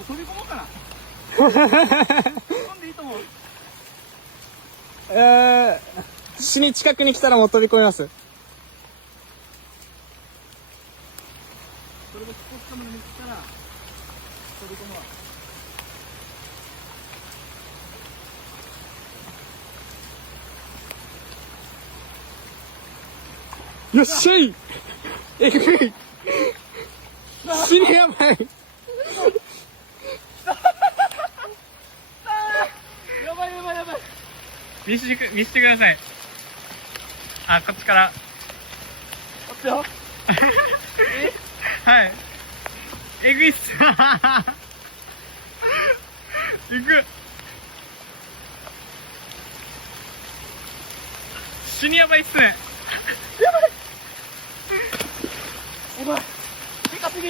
もう飛び込もうかな。飛んでいいと思う。死に近くに来たらもう飛び込みます。それでスポットまで見つけたら飛び込むわ。よっしゃい。えぐい。死にやばい。やばいやばいやばい。見してください。あ、こっちから。おっとよ。はい。えぐいっす。えぐ。死にやばいっすね。お前でかすぎ。